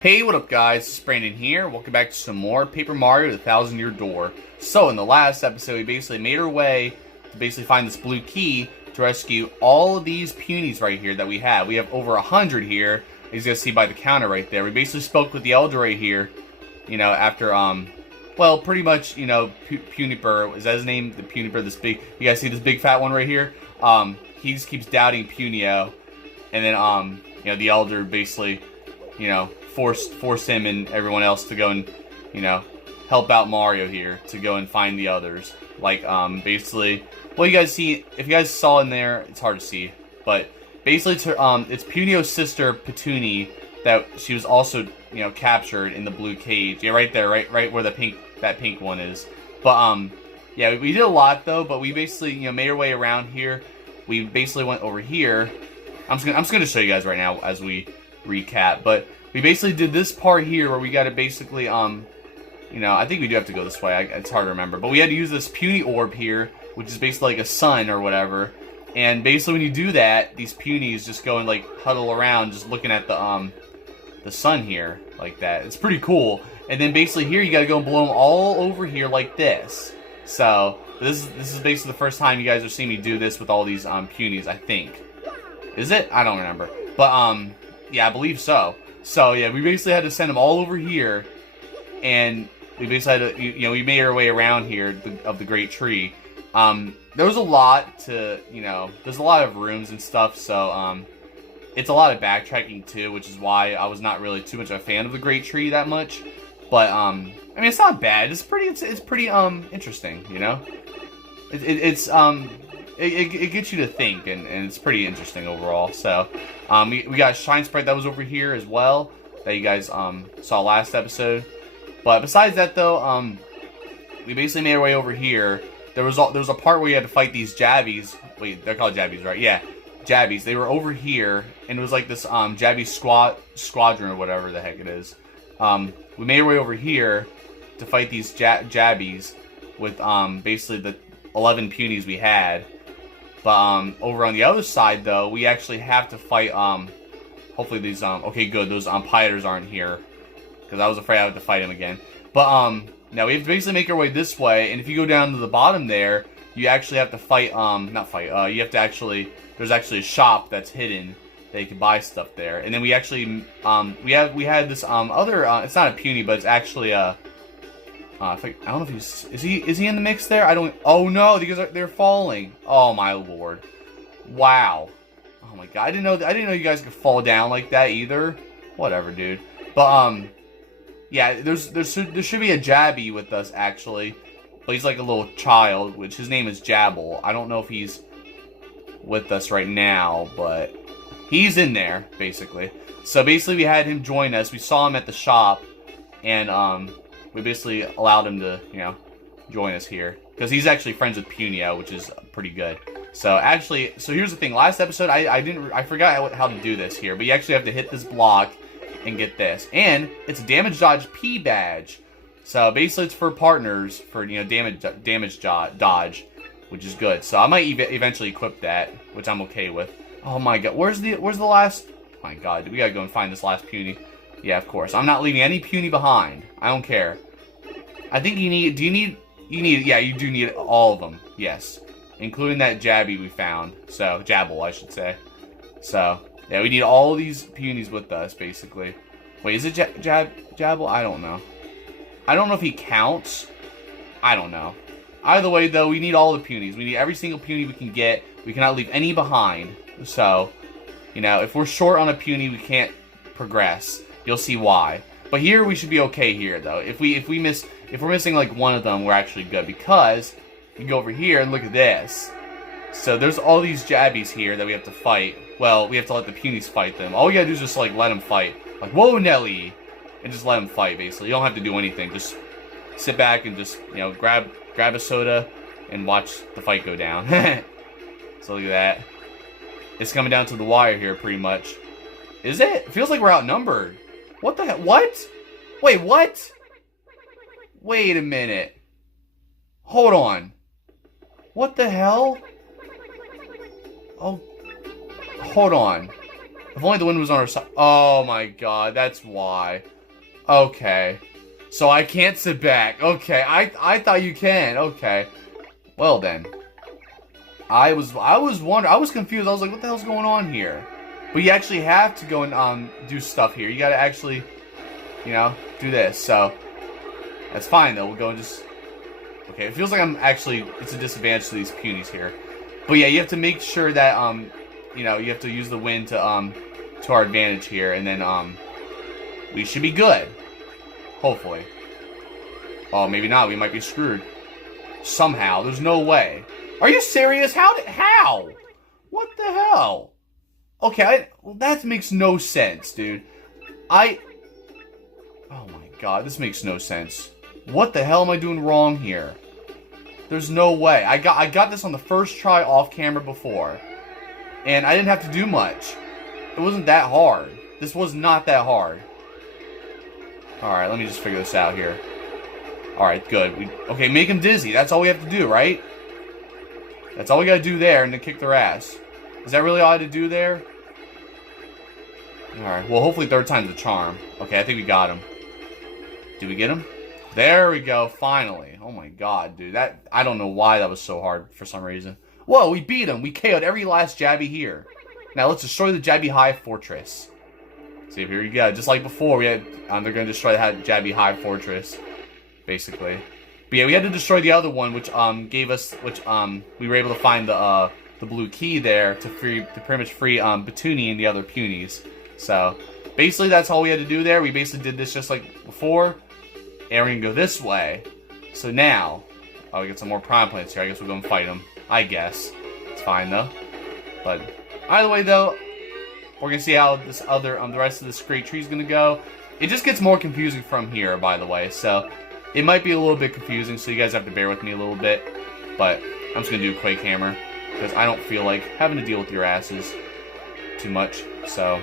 Hey, what up guys, it's Brandon here. Welcome back to some more Paper Mario the 1,000-Year Door. So in the last episode, we basically made our way to basically find this blue key to rescue all of these Punies right here that we have. We have over 100 here, as you guys see by the counter right there. We basically spoke with the Elder right here, after, well, pretty much, Puniper, is that his name? The Puniper, this big, you guys see this big fat one right here? He just keeps doubting Punio, and then, the Elder basically, force him and everyone else to go and, help out Mario here to go and find the others. Like, basically, well, you guys see, if you guys saw in there, it's hard to see, but basically, it's Punio's sister, Petunie, that she was also, captured in the blue cage. Yeah, right there, right where that pink one is. But, yeah, we did a lot, though, but we basically, made our way around here. We basically went over here. I'm just gonna show you guys right now as we recap, but we basically did this part here where we got to basically, I think we do have to go this way. It's hard to remember. But we had to use this puny orb here, which is basically like a sun or whatever. And basically when you do that, these punies just go and like huddle around just looking at the sun here like that. It's pretty cool. And then basically here you got to go and blow them all over here like this. So this is basically the first time you guys are seeing me do this with all these punies, I think. Is it? I don't remember. But yeah, I believe so. So yeah, we basically had to send them all over here, and we basically had to, we made our way around here of the Great Tree. There was a lot to, there's a lot of rooms and stuff, so it's a lot of backtracking too, which is why I was not really too much of a fan of the Great Tree that much. But I mean, it's not bad. It's pretty interesting, It gets you to think, and it's pretty interesting overall. So, we got a Shine Sprite that was over here as well, that you guys saw last episode. But besides that, though, we basically made our way over here. There was a part where you had to fight these Jabbies. Wait, they're called Jabbies, right? Yeah, Jabbies. They were over here, and it was like this Jabby squadron or whatever the heck it is. We made our way over here to fight these Jabbies with basically the 11 Punies we had. But over on the other side, though, we actually have to fight, hopefully these, okay, good, those Pyres aren't here, because I was afraid I would have to fight him again. But, now we have to basically make our way this way, and if you go down to the bottom there, you actually have to fight, you have to actually, there's actually a shop that's hidden that you can buy stuff there. And then we actually, we had this, other, it's not a Puny, but it's actually a, I don't know if is he in the mix there? Oh no, they're falling. Oh my lord. Wow. Oh my god, I didn't know you guys could fall down like that either. Whatever, dude. But yeah, there should be a Jabby with us actually. But he's like a little child, which his name is Jabble. I don't know if he's with us right now, but he's in there basically. So basically we had him join us. We saw him at the shop, and we basically allowed him to, join us here. Because he's actually friends with Punio, which is pretty good. So here's the thing. Last episode, I forgot how to do this here. But you actually have to hit this block and get this. And it's a damage dodge P badge. So basically it's for partners for, damage dodge, which is good. So I might eventually equip that, which I'm okay with. Oh my god, where's the last? Oh my god, we gotta go and find this last Puny. Yeah, of course. I'm not leaving any Puny behind. I don't care. I think yeah, you do need all of them. Yes. Including that Jabby we found. So, Jabble, I should say. So, yeah, we need all of these Punies with us, basically. Wait, is it Jabble? I don't know. I don't know if he counts. I don't know. Either way, though, we need all the Punies. We need every single Puny we can get. We cannot leave any behind. So, if we're short on a Puny, we can't progress. You'll see why. But here we should be okay here though. If we're missing like one of them, we're actually good, because you go over here and look at this. So there's all these Jabbies here that we have to fight. Well, we have to let the Punies fight them. All we gotta do is just like let them fight. Like, whoa, Nelly, and just let them fight. Basically, you don't have to do anything. Just sit back and just grab a soda and watch the fight go down. So look at that. It's coming down to the wire here, pretty much. Is it? It feels like we're outnumbered. What the heck? What? Wait, what? Wait a minute. Hold on. What the hell? Oh, hold on. If only the wind was on our side. Oh my god, that's why. Okay. So I can't sit back. Okay, I thought you can. Okay. Well then. I was wondering, I was confused. I was like, what the hell's going on here? But you actually have to go and do stuff here. You gotta actually, you know, do this. So that's fine though. We'll go and just okay, it feels like I'm actually it's a disadvantage to these punies here. But yeah, you have to make sure that you know, you have to use the wind to our advantage here, and then we should be good. Hopefully. Oh, maybe not. We might be screwed. Somehow. There's no way. Are you serious? How? What the hell? Okay, well, that makes no sense, dude. Oh my god, this makes no sense. What the hell am I doing wrong here? There's no way. I got this on the first try off camera before. And I didn't have to do much. It wasn't that hard. This was not that hard. Alright, let me just figure this out here. Alright, good. Okay, make him dizzy. That's all we have to do, right? That's all we gotta do there, and then kick their ass. Is that really all I had to do there? Alright, well, hopefully third time's the charm. Okay, I think we got him. Did we get him? There we go, finally. Oh my god, dude. I don't know why that was so hard for some reason. Whoa, we beat him. We KO'd every last Jabby here. Now let's destroy the Jabby Hive Fortress. See, here we go. Just like before, we had they're gonna destroy the Jabby Hive Fortress, basically. But yeah, we had to destroy the other one, which gave us, we were able to find the blue key there to pretty much free Batoonie and the other Punies. So basically, that's all we had to do there. We basically did this just like before, and we're gonna go this way. So now, oh, we get some more prime plants here. I guess we'll go and fight them. I guess it's fine though. But either way, though, we're gonna see how this other the rest of this great tree is gonna go. It just gets more confusing from here, by the way. So it might be a little bit confusing, so you guys have to bear with me a little bit. But I'm just gonna do a Quake Hammer because I don't feel like having to deal with your asses too much. So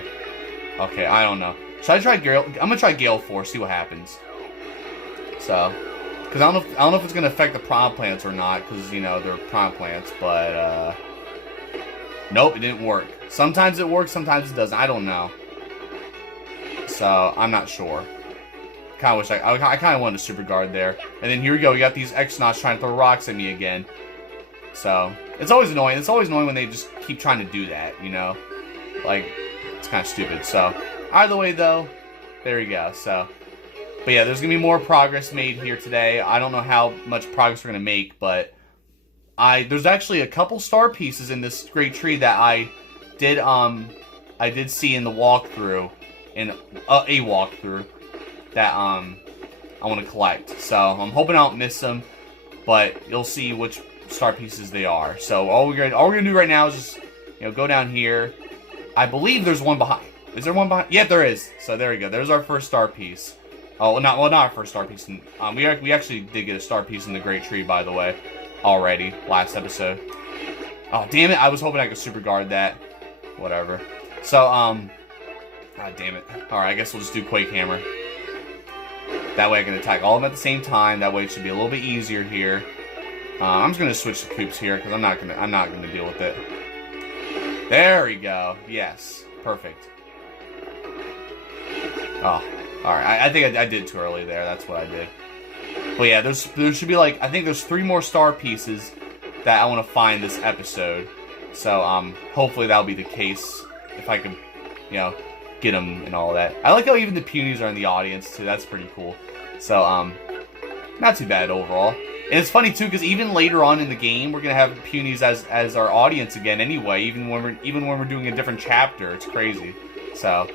okay, I don't know. Should I try Gale? I'm gonna try Gale Force, see what happens. So, because I don't know if it's gonna affect the prime plants or not, because you know they're prime plants. But nope, it didn't work. Sometimes it works, sometimes it doesn't. I don't know. So I'm not sure. Kind of wish I kind of wanted a super guard there. And then here we go. We got these X-Nauts trying to throw rocks at me again. So it's always annoying. It's always annoying when they just keep trying to do that. You know, like it's kind of stupid. So either way, though, there we go. So. But yeah, there's going to be more progress made here today. I don't know how much progress we're going to make, but there's actually a couple star pieces in this great tree that I did see in the walkthrough, in a walkthrough, that I want to collect. So I'm hoping I don't miss them, but you'll see which star pieces they are. So all we're gonna do right now is just go down here. I believe there's one behind. Is there one behind? Yeah, there is. So there we go. There's our first star piece. Oh, not our first star piece. We actually did get a star piece in the Great Tree, by the way, already last episode. Oh, damn it! I was hoping I could super guard that. Whatever. So god damn it. All right, I guess we'll just do Quake Hammer. That way I can attack all of them at the same time. That way it should be a little bit easier here. I'm just gonna switch the coops here because I'm not gonna deal with it. There we go. Yes, perfect. Oh. Alright, I think I did too early there. That's what I did. But yeah, there should be like, I think there's 3 more star pieces that I want to find this episode. So, hopefully that'll be the case if I can, get them and all that. I like how even the Punies are in the audience too. That's pretty cool. So, not too bad overall. And it's funny too, because even later on in the game, we're gonna have Punies as our audience again anyway. Even when we're doing a different chapter, it's crazy. So,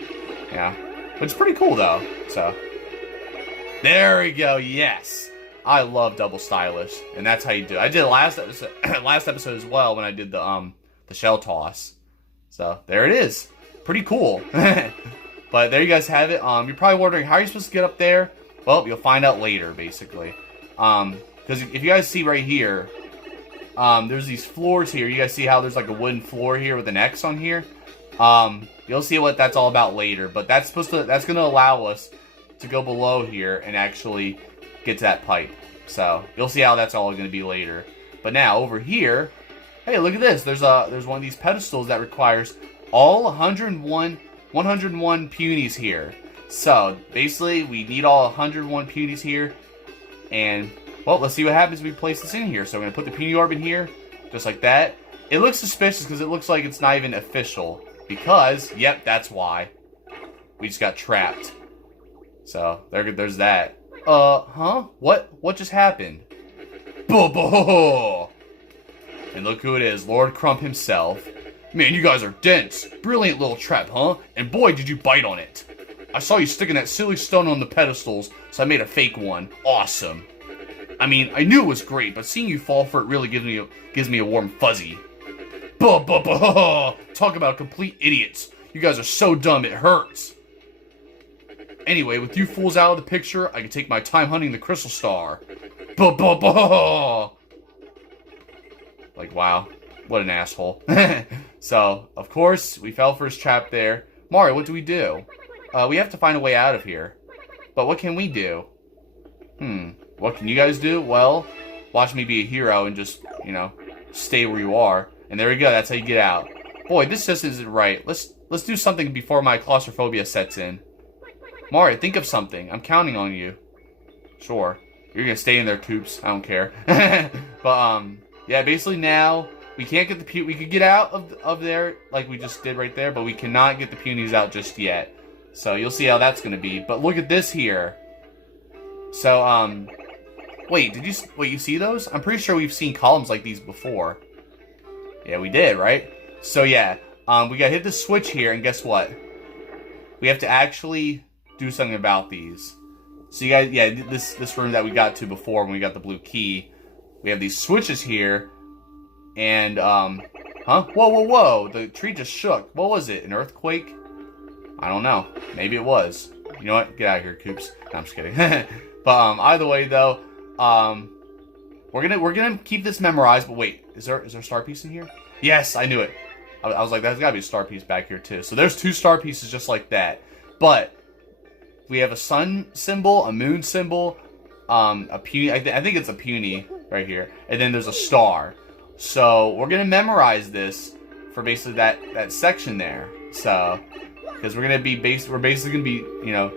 yeah. Which is pretty cool, though. So, there we go. Yes, I love double stylish, and that's how you do it. I did it last episode as well when I did the shell toss. So there it is. Pretty cool. But there you guys have it. You're probably wondering how are you supposed to get up there. Well, you'll find out later, basically. Because if you guys see right here, there's these floors here. You guys see how there's like a wooden floor here with an X on here. You'll see what that's all about later, but that's going to allow us to go below here and actually get to that pipe. So you'll see how that's all going to be later. But now over here, hey, look at this. There's one of these pedestals that requires all 101 101 Punies here. So, basically, we need all 101 Punies here. And, well, let's see what happens if we place this in here. So, we're going to put the Puny orb in here, just like that. It looks suspicious because it looks like it's not even official. Because, yep, that's why. We just got trapped. So, there's that. Huh? What just happened? Bo-bo-ho-ho! And look who it is, Lord Crump himself. Man, you guys are dense. Brilliant little trap, huh? And boy, did you bite on it. I saw you sticking that silly stone on the pedestals, so I made a fake one. Awesome. I mean, I knew it was great, but seeing you fall for it really gives me a warm fuzzy. Buh-buh-buh! Talk about complete idiots. You guys are so dumb, it hurts. Anyway, with you fools out of the picture, I can take my time hunting the crystal star. Buh-buh-buh! Like, wow. What an asshole. So, of course, we fell for his trap there. Mario, what do? We have to find a way out of here. But what can we do? What can you guys do? Well, watch me be a hero and just, you know, stay where you are. And there we go, that's how you get out. Boy, this just isn't right. Let's do something before my claustrophobia sets in. Mario, think of something. I'm counting on you. Sure. You're gonna stay in there, Coops. I don't care. But, yeah, basically now, we can't get the we could get out of there, like we just did right there, but we cannot get the Punies out just yet. So, you'll see how that's gonna be. But look at this here. So, wait, you see those? I'm pretty sure we've seen columns like these before. Yeah, we did, right? So, yeah, we gotta hit the switch here, and guess what? We have to actually do something about these. So, you guys, yeah, this room that we got to before when we got the blue key, we have these switches here, and, huh? Whoa, the tree just shook. What was it, an earthquake? I don't know. Maybe it was. You know what? Get out of here, Coops. No, I'm just kidding. But, either way, though, we're gonna keep this memorized, but wait, is there a star piece in here? Yes, I knew it. I was like, there's gotta be a star piece back here, too. So there's 2 star pieces just like that. But we have a sun symbol, a moon symbol, a puny, I think it's a puny right here, and then there's a star. So we're gonna memorize this for basically that section there. So because we're basically gonna be, you know,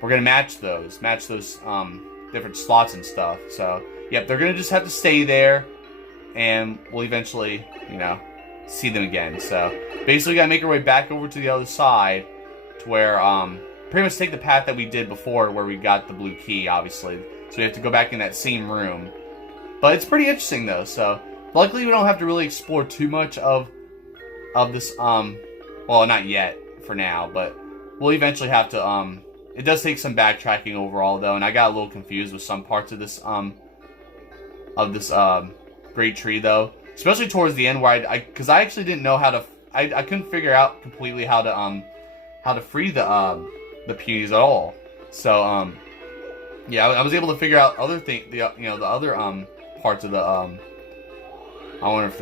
we're gonna match those different slots and stuff. So yep, they're gonna just have to stay there, and we'll eventually, you know, see them again. So basically, we gotta make our way back over to the other side, to where pretty much take the path that we did before, where we got the blue key, obviously. So we have to go back in that same room. But it's pretty interesting though. So luckily, we don't have to really explore too much of this. Well, not yet for now, but we'll eventually have to. It does take some backtracking overall though, and I got a little confused with some parts of this great tree though, especially towards the end where because I actually didn't know how to. I couldn't figure out completely how to free the Punies at all. So yeah, I was able to figure out other the other parts of the I wonder if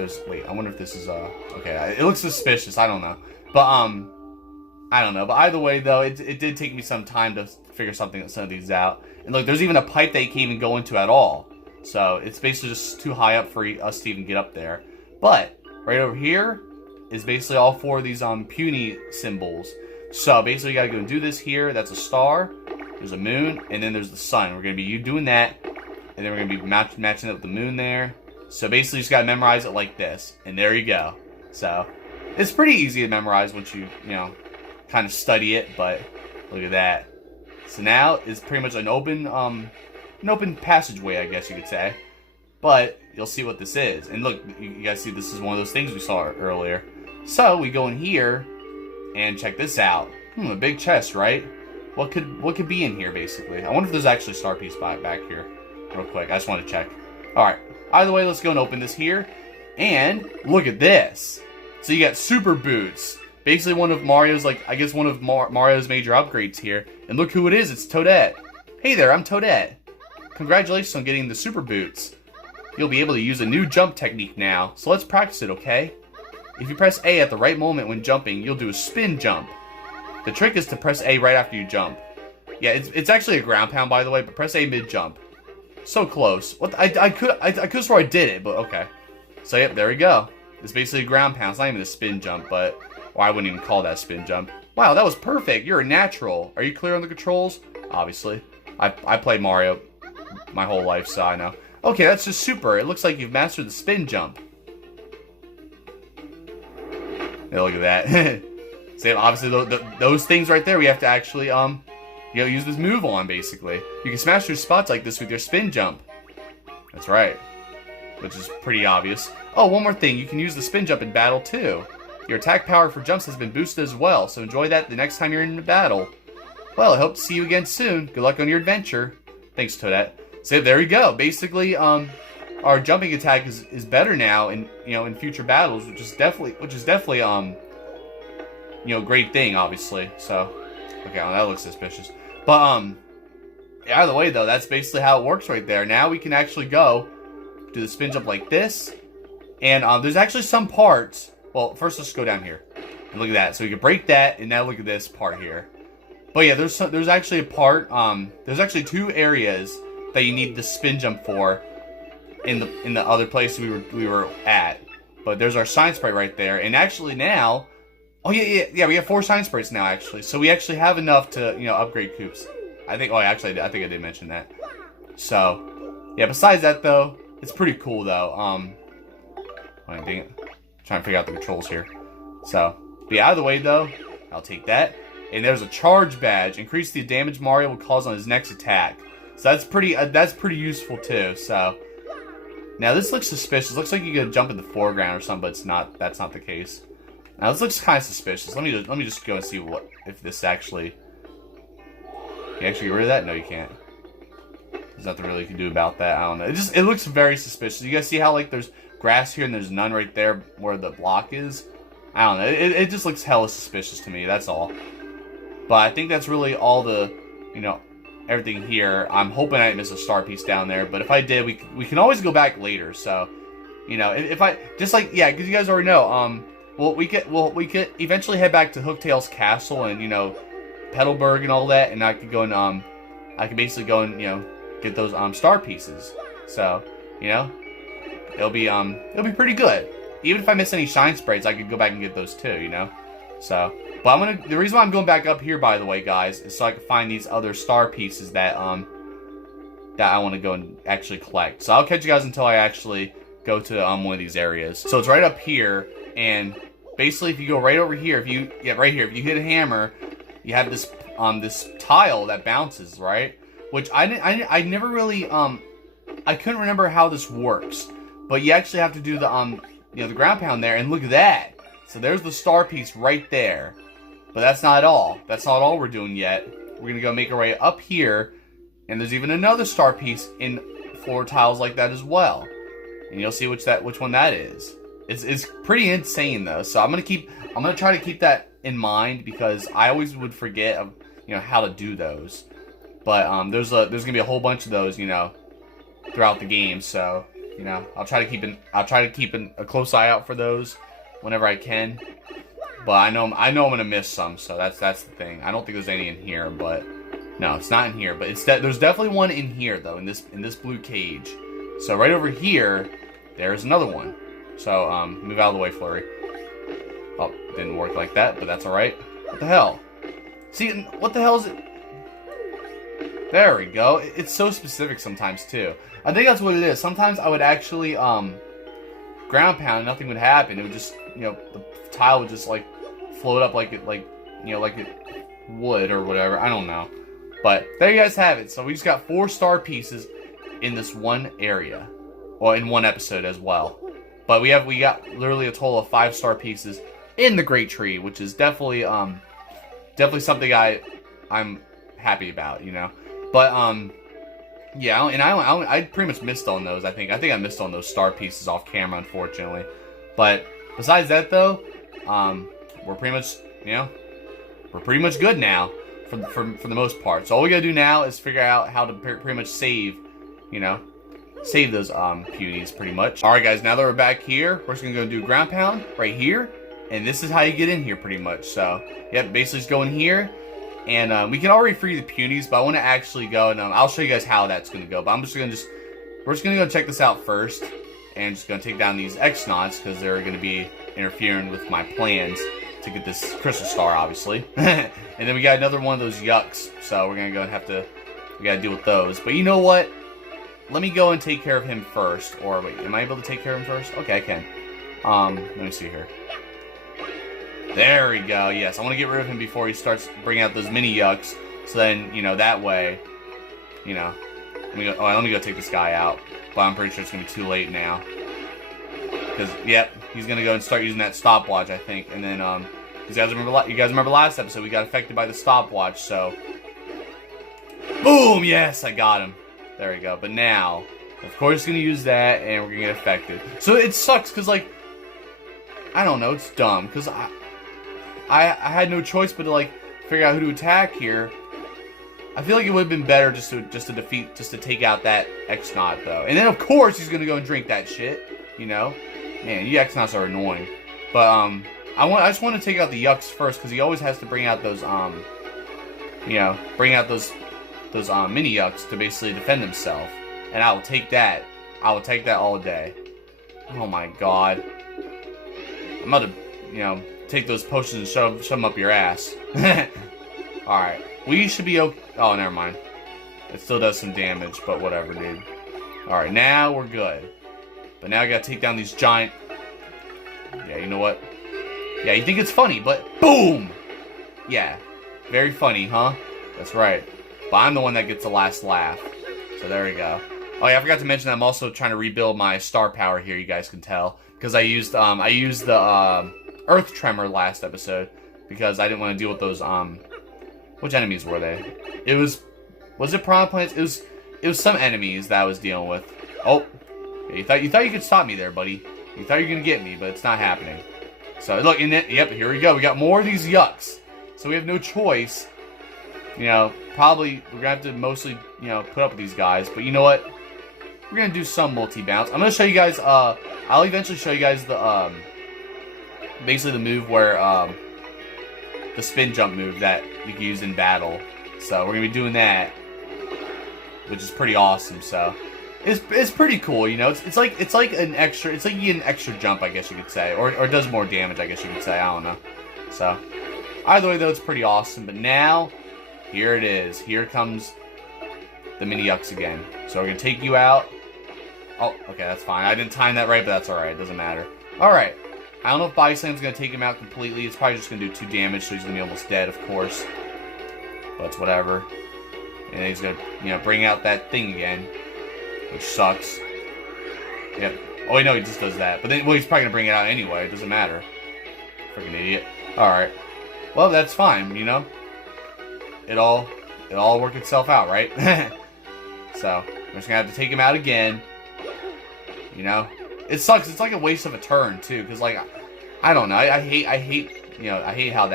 this is okay. It looks suspicious. I don't know, but I don't know. But either way though, it did take me some time to figure some of these out. And look, there's even a pipe that you can't even go into at all. So it's basically just too high up for us to even get up there. But right over here is basically all 4 of these puny symbols. So basically, you gotta go and do this here. That's a star. There's a moon, and then there's the sun. We're gonna be doing that, and then we're gonna be matching it with the moon there. So basically, you just gotta memorize it like this, and there you go. So it's pretty easy to memorize once you know, kind of study it. But look at that. So now it's pretty much an open passageway, I guess you could say. But you'll see what this is, and look, you guys see this is one of those things we saw earlier. So we go in here. And check this out. A big chest, right? What could be in here, basically? I wonder if there's actually a star piece back here. Real quick, I just want to check. Alright, either way, let's go and open this here. And look at this. So you got super boots. Basically one of Mario's, Mario's major upgrades here. And look who it is, it's Toadette. Hey there, I'm Toadette. Congratulations on getting the super boots. You'll be able to use a new jump technique now. So let's practice it, okay? If you press A at the right moment when jumping, you'll do a spin jump. The trick is to press A right after you jump. Yeah, it's actually a ground pound, by the way, but press A mid-jump. So close. What? I could swear I did it, but okay. So, yep, there we go. It's basically a ground pound. It's not even a spin jump, but... Or I wouldn't even call that a spin jump. Wow, that was perfect. You're a natural. Are you clear on the controls? Obviously. I played Mario my whole life, so I know. Okay, that's just super. It looks like you've mastered the spin jump. Yeah, look at that. See, obviously, those things right there, we have to actually, use this move on, basically. You can smash through spots like this with your spin jump. That's right. Which is pretty obvious. Oh, one more thing. You can use the spin jump in battle, too. Your attack power for jumps has been boosted as well, so enjoy that the next time you're in a battle. Well, I hope to see you again soon. Good luck on your adventure. Thanks, Toadette. So there we go. Basically, our jumping attack is better now in future battles, which is definitely great thing, obviously. So, okay, well, that looks suspicious. But out of the way though, that's basically how it works right there. Now we can actually go do the spin jump like this, and there's actually some parts. Well, first let's go down here and look at that. So we can break that, and now look at this part here. But yeah, there's actually a part. There's actually 2 areas that you need the spin jump for in the other place we were at. But there's our shine sprite right there, and actually now, oh yeah, we have 4 shine sprites now actually. So we actually have enough to upgrade Koops. I think. Oh, actually, I think I did mention that. So yeah. Besides that though, it's pretty cool though. Oh, dang it. Trying to figure out the controls here. So be out of the way though. I'll take that. And there's a charge badge. Increase the damage Mario will cause on his next attack. So that's pretty useful too. So now this looks suspicious. Looks like you could jump in the foreground or something, but it's not. That's not the case. Now this looks kind of suspicious. Let me just go and see if this actually. Can you actually get rid of that? No, you can't. There's nothing really you can do about that. I don't know. It looks very suspicious. You guys see how like there's grass here and there's none right there where the block is? I don't know. It just looks hella suspicious to me. That's all. But I think that's really all the, everything here. I'm hoping I didn't miss a star piece down there. But if I did, we can always go back later. So, if I just like because you guys already know. We could eventually head back to Hooktail's castle and Petalburg and all that, and I could go and I could basically go and get those star pieces. So it'll be pretty good. Even if I miss any shine sprites, I could go back and get those too. So, but the reason why I'm going back up here, by the way, guys, is so I can find these other star pieces that I want to go and actually collect. So I'll catch you guys until I actually go to one of these areas. So it's right up here, and basically if you go right over here, if you hit a hammer, you have this this tile that bounces, right? Which I never really I couldn't remember how this works, but you actually have to do the the ground pound there, and look at that. So there's the star piece right there. But that's not all. That's not all we're doing yet. We're gonna go make our way up here, and there's even another star piece in floor tiles like that as well. And you'll see which one that is. It's pretty insane though. So I'm gonna try to keep that in mind, because I always would forget of how to do those. But there's gonna be a whole bunch of those throughout the game. So I'll try to keep a close eye out for those whenever I can. But I know I'm gonna miss some, so that's the thing. I don't think there's any in here, but no, it's not in here. But there's definitely one in here though, in this blue cage. So right over here, there's another one. So move out of the way, Flurrie. Oh, didn't work like that, but that's all right. What the hell? See, what the hell is it? There we go. It's so specific sometimes too. I think that's what it is. Sometimes I would actually ground pound, nothing would happen. It would just the tile would just like float up like it would or whatever. I don't know. But there you guys have it. So we just got 4 star pieces in this one area, or in one episode as well. But we got literally a total of 5 star pieces in the Great Tree, which is definitely something I'm happy about, But yeah, and I pretty much missed on those. I think I missed on those star pieces off camera, unfortunately. But besides that, though, we're pretty much good now for the most part. So all we gotta do now is figure out how to pretty much save those Punies pretty much. All right, guys. Now that we're back here, we're just gonna go do ground pound right here, and this is how you get in here pretty much. So yep, basically just go in here. And we can already free the Punies, but I want to actually go, and I'll show you guys how that's going to go. But we're just going to go check this out first, and just going to take down these X-Nauts, because they're going to be interfering with my plans. to get this crystal star, obviously. And then we got another one of those yucks, so we're gonna go and we gotta deal with those. But you know what? Let me go and take care of him first. Or wait, am I able to take care of him first? Okay, I can. Let me see here. There we go. Yes, I want to get rid of him before he starts bringing out those mini yucks. So then, you know, that way, you know, let me go take this guy out. But I'm pretty sure it's gonna be too late now. Because, yep, he's gonna go and start using that stopwatch, I think. And then, you guys remember last episode, we got affected by the stopwatch, so. Boom! Yes, I got him. There we go. But now, of course, he's gonna use that, and we're gonna get affected. So it sucks, because, like, I don't know, it's dumb, because I had no choice but to, like, figure out who to attack here. I feel like it would have been better just to take out that X-Naut, though. And then, of course, he's gonna go and drink that shit, you know? Man, you X-Nauts are annoying. But, I just want to take out the yucks first, because he always has to bring out those, you know, mini yucks to basically defend himself. And I will take that. I will take that all day. Oh my god. I'm about to, you know, take those potions and shove them up your ass. Alright. We should be okay. Oh, never mind. It still does some damage, but whatever, dude. Alright, now we're good. But now I gotta take down these giant... Yeah, you know what? Yeah, you think it's funny, but boom! Yeah. Very funny, huh? That's right. But I'm the one that gets the last laugh. So there we go. Oh yeah, I forgot to mention that I'm also trying to rebuild my star power here, you guys can tell. Because I used the Earth Tremor last episode. Because I didn't want to deal with those, which enemies were they? Was it piranha plants? It was some enemies that I was dealing with. Oh, you thought you could stop me there, buddy. You thought you were gonna get me, but it's not happening. So look, yep, here we go. We got more of these yucks. So we have no choice. You know, probably we're gonna have to mostly, you know, put up with these guys. But you know what? We're gonna do some multi-bounce. I'm gonna show you guys. I'll eventually show you guys the basically the move where the spin jump move that you can use in battle. So we're gonna be doing that, which is pretty awesome. So it's pretty cool, you know. It's like an extra. It's like you get an extra jump, I guess you could say, or it does more damage, I guess you could say. I don't know. So either way, though, it's pretty awesome. But now, here it is. Here comes the mini yucks again. So we're gonna take you out. Oh, okay, that's fine. I didn't time that right, but that's all right. It doesn't matter. All right. I don't know if Body Slam's gonna take him out completely. It's probably just gonna do 2 damage, so he's gonna be almost dead, of course. But it's whatever. And he's gonna, you know, bring out that thing again, which sucks. Yep. Oh wait, no, he just does that. But then, well, he's probably gonna bring it out anyway. It doesn't matter. Freaking idiot. All right. Well, that's fine. You know, it all worked itself out, right? So we're just gonna have to take him out again. You know, it sucks. It's like a waste of a turn too, because like, I don't know. I hate. You know, I hate how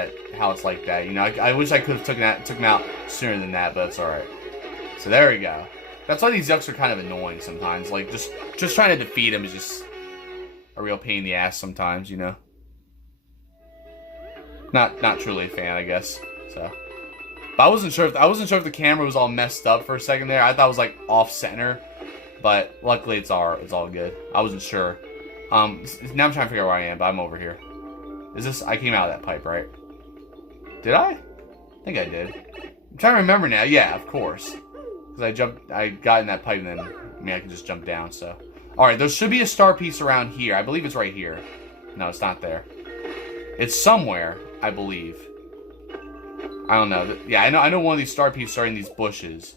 it's like that. You know, I wish I could have took him out sooner than that, but it's all right. So there we go. That's why these yucks are kind of annoying sometimes. Like just trying to defeat him is just a real pain in the ass sometimes. You know. Not truly a fan, I guess. So, but I wasn't sure if the camera was all messed up for a second there. I thought it was like off center, but luckily it's all good. I wasn't sure. Now I'm trying to figure out where I am, but I'm over here. Is this? I came out of that pipe, right? Did I? I think I did. I'm trying to remember now. Yeah, of course. Because I got in that pipe and then, I mean, I can just jump down, so. Alright, there should be a star piece around here. I believe it's right here. No, it's not there. It's somewhere, I believe. I don't know. Yeah, I know one of these star pieces are in these bushes.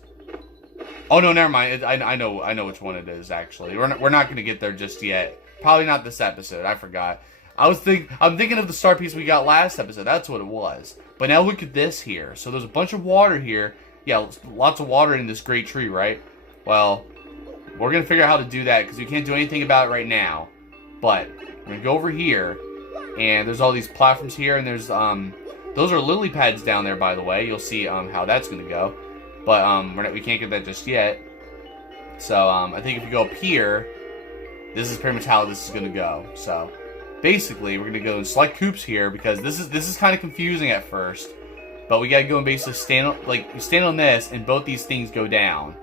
Oh, no, never mind. I know which one it is, actually. We're not going to get there just yet. Probably not this episode. I forgot. I'm thinking of the star piece we got last episode. That's what it was. But now look at this here. So there's a bunch of water here. Yeah, lots of water in this great tree, right? Well, we're going to figure out how to do that because we can't do anything about it right now. But we're going to go over here. And there's all these platforms here. And there's, those are lily pads down there, by the way. You'll see how that's going to go. But we can't get that just yet. So I think if you go up here, this is pretty much how this is going to go. So basically, we're going to go and select Coops here because this is kind of confusing at first. But we got to go and basically stand on this and both these things go down.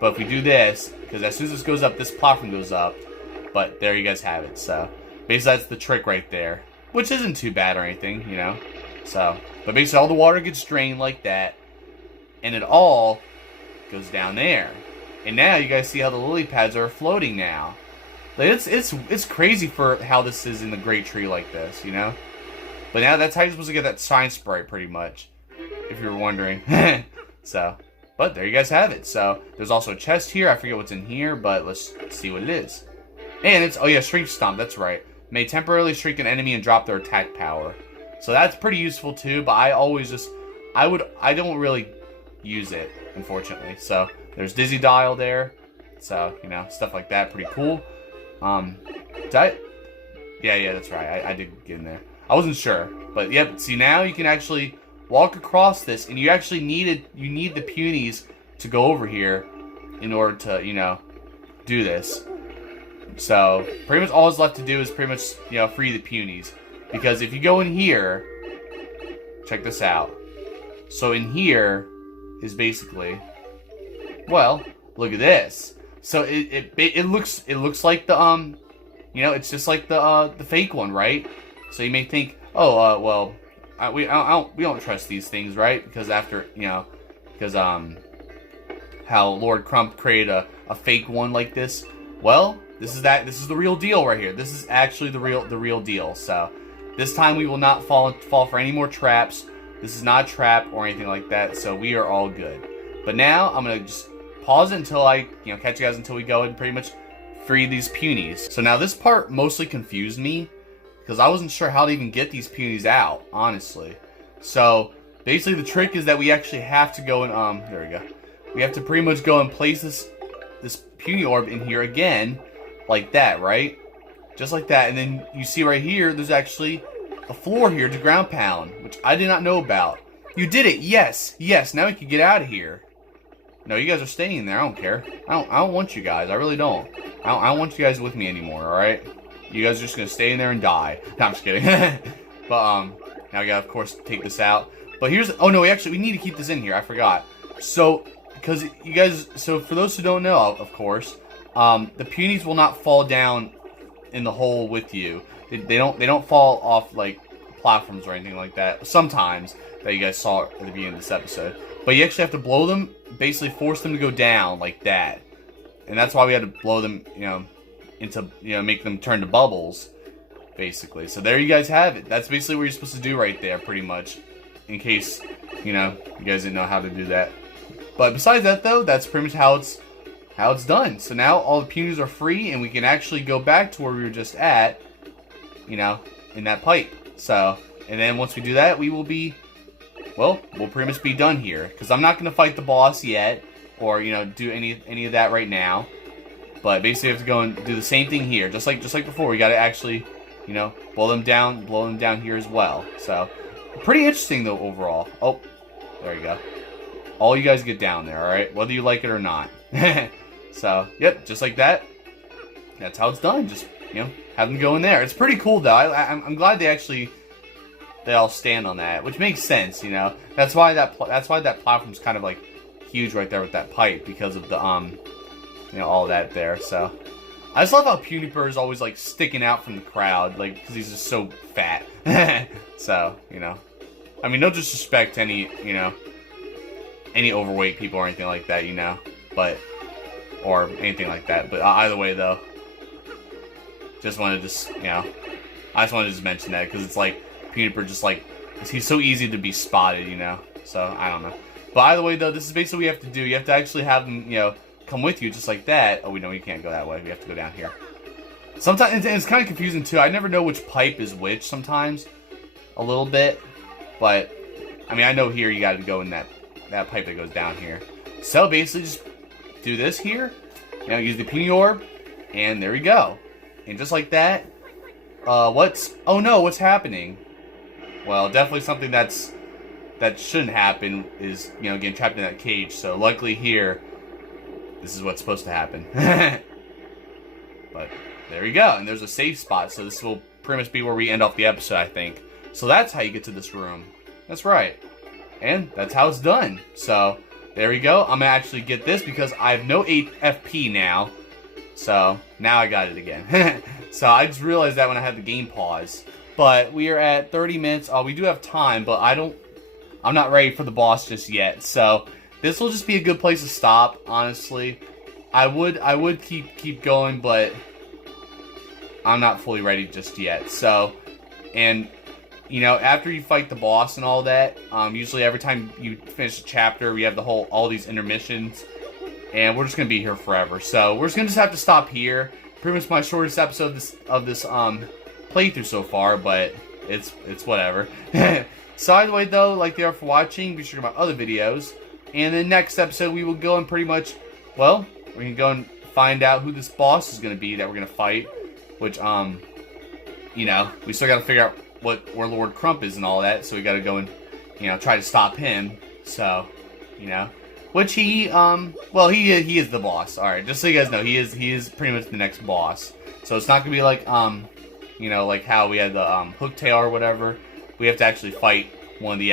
But if we do this, because as soon as this goes up, this platform goes up. But there you guys have it. So basically that's the trick right there. which isn't too bad or anything, you know. So, but basically all the water gets drained like that, and it all goes down there. And now you guys see how the lily pads are floating now. Like it's crazy for how this is in the Great Tree like this, you know. But now that's how you're supposed to get that shine sprite, pretty much, if you were wondering. So, but there you guys have it. So there's also a chest here. I forget what's in here, but let's see what it is. And it's, oh yeah, Shrink Stomp. That's right. May temporarily shrink an enemy and drop their attack power. So that's pretty useful too. But I always just, I don't really use it, unfortunately. So there's Dizzy Dial there. So, you know, stuff like that, pretty cool. Yeah, that's right. I did get in there. I wasn't sure, but yep. See, now you can actually walk across this, and you actually need the Punies to go over here in order to, you know, do this. So pretty much all is left to do is pretty much, you know, free the Punies, because if you go in here, check this out. So in here is basically, well, look at this. So it looks like the you know, it's just like the fake one, right? So you may think, oh, well, we don't trust these things, right? Because after, you know, because how Lord Crump created a fake one like this. Well, this is the real deal right here. This is actually the real deal. So this time we will not fall for any more traps. This is not a trap or anything like that. So we are all good. But now I'm gonna just pause it until I, you know, catch you guys until we go and pretty much free these Punies. So now this part mostly confused me, because I wasn't sure how to even get these Punies out, honestly. So basically the trick is that we actually have to go and there we go. We have to pretty much go and place this Puny orb in here again, like that, right? Just like that. And then you see right here, there's actually a floor here to ground pound, which I did not know about. You did it, yes. Now we can get out of here. No, you guys are staying there. I don't care. I don't want you guys. I really don't. I don't want you guys with me anymore. All right. You guys are just gonna stay in there and die. No, I'm just kidding. But now we gotta, of course, take this out. But here's, oh no, we need to keep this in here. I forgot. So, because you guys, so for those who don't know, of course, the Punies will not fall down in the hole with you. They don't fall off like platforms or anything like that. Sometimes that you guys saw at the beginning of this episode, but you actually have to blow them, basically force them to go down like that, and that's why we had to blow them, you know, into, you know, make them turn to bubbles, basically. So there you guys have it. That's basically what you're supposed to do right there, pretty much, in case, you know, you guys didn't know how to do that. But besides that, though, that's pretty much how it's done. So now all the Punies are free, and we can actually go back to where we were just at, you know, in that pipe. So, and then once we do that, we will be, well, we'll pretty much be done here, because I'm not going to fight the boss yet, or, you know, do any of that right now. But basically, we have to go and do the same thing here, just like before. We got to actually, you know, blow them down here as well. So, pretty interesting though overall. Oh, there you go. All you guys get down there, all right, whether you like it or not. So, yep, just like that. That's how it's done. Just, you know, have them go in there. It's pretty cool though. I'm glad they all stand on that, which makes sense. You know, that's why that platform's kind of like huge right there with that pipe, because of the you know, all that there. So I just love how Puniper is always like sticking out from the crowd, like, because he's just so fat. So, you know, I mean, no disrespect to any, you know, any overweight people or anything like that, you know, but, or anything like that. But either way, though, just wanted to, you know, I just wanted to just mention that, because it's like Puniper just like, he's so easy to be spotted, you know. So I don't know. But either way, though, this is basically what you have to do. You have to actually have them, you know, come with you, just like that. Oh, we know you can't go that way. We have to go down here. Sometimes, and it's kind of confusing too. I never know which pipe is which sometimes, a little bit. But, I mean, I know here you got to go in that pipe that goes down here. So, basically, just do this here. You know, use the Puny Orb, and there we go. And just like that, oh no, what's happening? Well, definitely something that shouldn't happen is, you know, getting trapped in that cage. So, luckily here, this is what's supposed to happen. But there we go. And there's a safe spot. So this will pretty much be where we end off the episode, I think. So that's how you get to this room. That's right. And that's how it's done. So there we go. I'm going to actually get this because I have no 8 FP now. So now I got it again. So I just realized that when I had the game pause. But we are at 30 minutes. We do have time, but I'm not ready for the boss just yet. So this will just be a good place to stop, honestly. I would keep going, but I'm not fully ready just yet. So, and you know, after you fight the boss and all that, usually every time you finish a chapter, we have all these intermissions, and we're just gonna be here forever. So we're just have to stop here. Pretty much my shortest episode of this playthrough so far, but it's whatever. So either way though, like they are for watching, be sure to check my other videos. And then next episode we will go and pretty much, well, we're gonna go and find out who this boss is gonna be that we're gonna fight. Which you know, we still gotta figure out where Lord Crump is and all that, so we gotta go and, you know, try to stop him. So, you know, which well, he is the boss. All right, just so you guys know, he is pretty much the next boss. So it's not gonna be like you know, like how we had the Hooktail or whatever. We have to actually fight one of the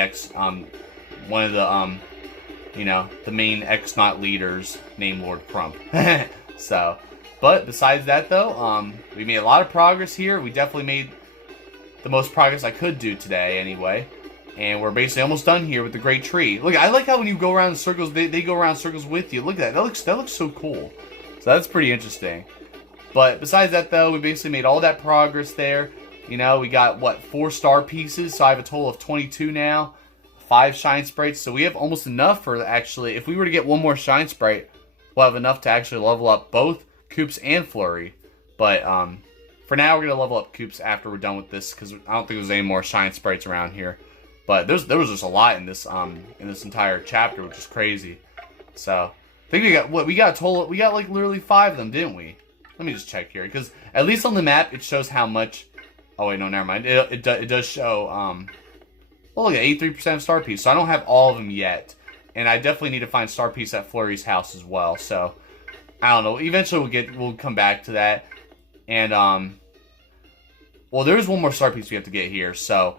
you know, the main X-Naut leaders named Lord Crump. So, but besides that though, we made a lot of progress here. We definitely made the most progress I could do today anyway. And we're basically almost done here with the Great Tree. Look, I like how when you go around in circles, they go around in circles with you. Look at that. That looks so cool. So that's pretty interesting. But besides that though, we basically made all that progress there. You know, we got, what, 4 star pieces, so I have a total of 22 now. 5 shine sprites, so we have almost enough for actually, if we were to get one more shine sprite, we'll have enough to actually level up both Koops and Flurrie. But for now, we're going to level up Koops after we're done with this, because I don't think there's any more shine sprites around here. But there was just a lot in this entire chapter, which is crazy. So, I think we got, what, we got a total, we got like literally 5 of them, didn't we? Let me just check here, because at least on the map, it shows how much. Oh wait, no, never mind. It does show, well, look at 83% of star piece. So I don't have all of them yet, and I definitely need to find star piece at Flurrie's house as well. So I don't know. Eventually we'll come back to that, and well, there is one more star piece we have to get here. So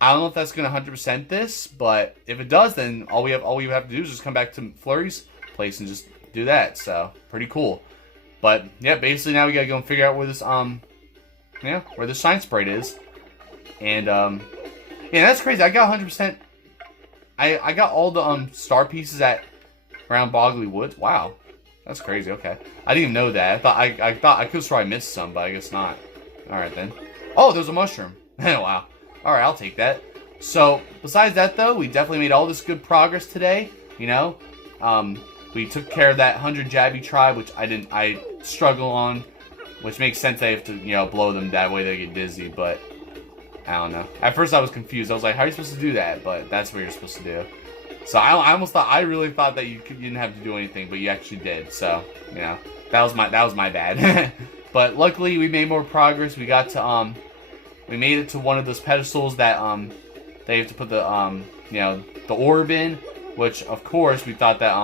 I don't know if that's gonna 100% this, but if it does, then all we have to do is just come back to Flurrie's place and just do that. So pretty cool. But yeah, basically now we gotta go and figure out where this yeah, where the shine sprite is. And yeah, that's crazy. I got 100%. I got all the star pieces at around Boggly Woods. Wow, that's crazy. Okay, I didn't even know that. I thought I could have probably missed some, but I guess not. All right then. Oh, there's a mushroom. Wow. All right, I'll take that. So besides that though, we definitely made all this good progress today. You know, we took care of that 100 Jabby tribe, which I struggle on. Which makes sense. I have to, you know, blow them that way they get dizzy, but I don't know. At first I was confused. I was like, how are you supposed to do that? But that's what you're supposed to do. So I really thought that you didn't have to do anything, but you actually did. So, you know, that was my bad. But luckily we made more progress. We got to we made it to one of those pedestals that they have to put the you know, the orb in, which of course we thought that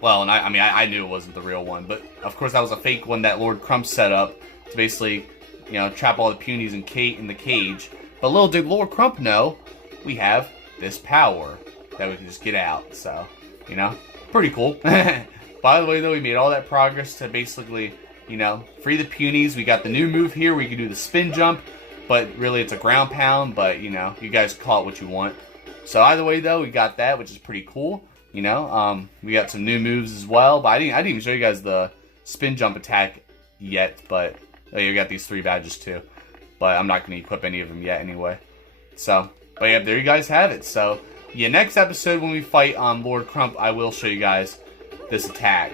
well, and I mean, I knew it wasn't the real one, but of course that was a fake one that Lord Crump set up to basically, you know, trap all the Punies in the cage. But little did Lord Crump know, we have this power that we can just get out. So, you know, pretty cool. By the way, though, we made all that progress to basically, you know, free the Punies. We got the new move here where you can do the spin jump, but really it's a ground pound. But you know, you guys call it what you want. So either way, though, we got that, which is pretty cool. You know, we got some new moves as well, but I didn't even show you guys the spin jump attack yet, but oh, you got these 3 badges too, but I'm not going to equip any of them yet anyway. So, but yeah, there you guys have it. So, yeah, next episode when we fight Lord Crump, I will show you guys this attack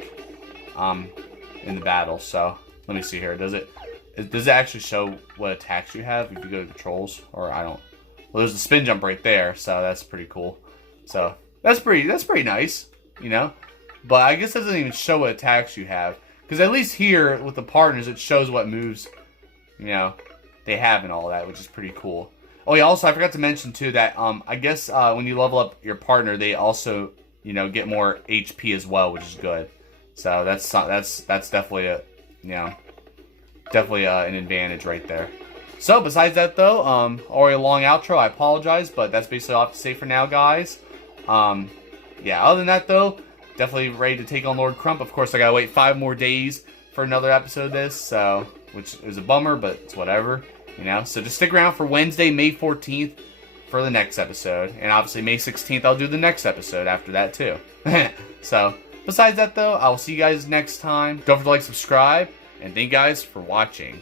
in the battle. So, let me see here. Does it actually show what attacks you have if you go to controls? Or I don't. Well, there's the spin jump right there, so that's pretty cool. So, that's pretty nice, you know? But I guess it doesn't even show what attacks you have. Because at least here, with the partners, it shows what moves, you know, they have and all that, which is pretty cool. Oh yeah, also, I forgot to mention, too, that, I guess, when you level up your partner, they also, you know, get more HP as well, which is good. So, that's definitely a, you know, definitely an advantage right there. So, besides that, though, already a long outro, I apologize, but that's basically all I have to say for now, guys. Yeah, other than that, though, definitely ready to take on Lord Crump. Of course, I gotta wait 5 more days for another episode of this, so, which is a bummer, but it's whatever. You know, so just stick around for Wednesday, May 14th for the next episode. And obviously May 16th, I'll do the next episode after that too. So, besides that though, I will see you guys next time. Don't forget to like, subscribe, and thank you guys for watching.